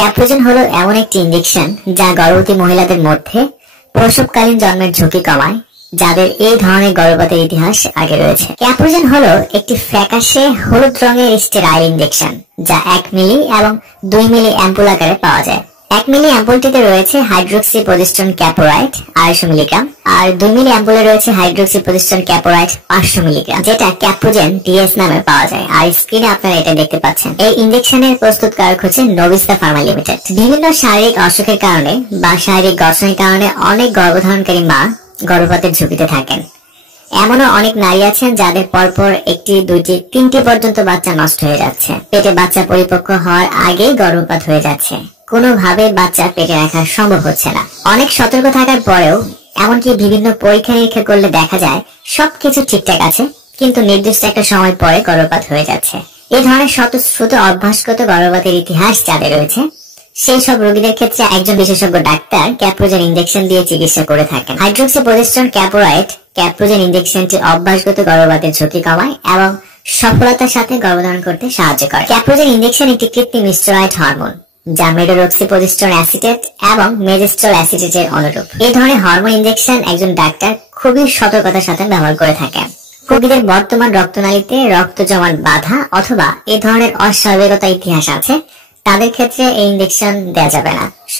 ক্যাপ্রোজেন হলো এমন একটি ইনজেকশন যা গর্ভবতী মহিলাদের মধ্যে প্রসবকালীন জন্মের ঝুঁকি কমায় যাদের এই ধরনের গর্ভপাতের ইতিহাস আগে রয়েছে। ক্যাপ্রোজেন হলো একটি ফ্যাকাশে হলুদ রঙের স্টেরাইল ইনজেকশন যা 1 মিলি এবং 2 মিলি অ্যাম্পুল আকারে পাওয়া যায়। 1 মিলি অ্যাম্পুলটিতে রয়েছে হাইড্রোক্সিপ্রোজেস্টেরন ক্যাপোরাইড 250 মিলিগ্রাম আর 2 মিলি অ্যাম্পুলে রয়েছে হাইড্রোক্সিপ্রোজেস্টেরন ক্যাপোরাইড 500 মিলিগ্রাম, যেটা ক্যাপ্রোজেন ডিএস নামে পাওয়া যায়। আর স্ক্রিনে আপনারা এটা দেখতে পাচ্ছেন। এই ইনজেকশনের প্রস্তুতকারক হচ্ছে নোভিস্তা ফার্মা লিমিটেড। বিভিন্ন শারীরিক অসুখের কারণে বা শারীরিক ঘর্ষণের কারণে অনেক গর্ভধারণকারী মা গর্ভপাতের ঝুঁকিতে থাকেন। এমনও অনেক নারী আছেন যাদের পরপর 1টি 2টি 3টি পর্যন্ত বাচ্চা নষ্ট হয়ে যাচ্ছে। পেটে বাচ্চা পরিপক্ক হওয়ার আগেই গর্ভপাত হয়ে যাচ্ছে, কোনোভাবে বাচ্চা পেটে রাখা সম্ভব হচ্ছে না। অনেক সতর্ক থাকার পরেও এমনকি বিভিন্ন পরীক্ষা নিরীক্ষা করলে দেখা যায় সবকিছু ঠিকঠাক আছে, কিন্তু নির্দিষ্ট একটা সময় পরে গর্ভপাত হয়ে যাচ্ছে। এই ধরনের স্বতঃস্ফূর্ত অভ্যাসগত গর্ভপাতের ইতিহাস যাদের রয়েছে সেই সব রোগীদের ক্ষেত্রে একজন বিশেষজ্ঞ ডাক্তার ক্যাপ্রোজেন ইনজেকশন দিয়ে চিকিৎসা করে থাকেন। হাইড্রোক্সিপ্রোজেস্টেরন ক্যাপোরাইড ইনজেকশনটি অভ্যাসগত গর্ভপাতের ঝুঁকি কমায় এবং সফলতার সাথে গর্ভধারণ করতে সাহায্য করে। ক্যাপ্রোজেন ইনজেকশন একটি কৃত্রিম স্টেরয়েড হরমোন যা মেডোরক্সিপ্রোজেস্টেরন অ্যাসিটেট এবং মেজেস্ট্রল অ্যাসিটেটের অনুরূপ। এই ধরনের হরমোন ইনজেকশন একজন ডাক্তার খুবই সতর্কতার সাথে ব্যবহার করে থাকেন। রোগীদের বর্তমান রক্তনালীতে রক্ত জমাট বাঁধা অথবা এই ধরনের অস্বাভাবিকতা ইতিহাস আছে, তাদের ক্ষেত্রে এই ইনজেকশন দেওয়া যাবে না।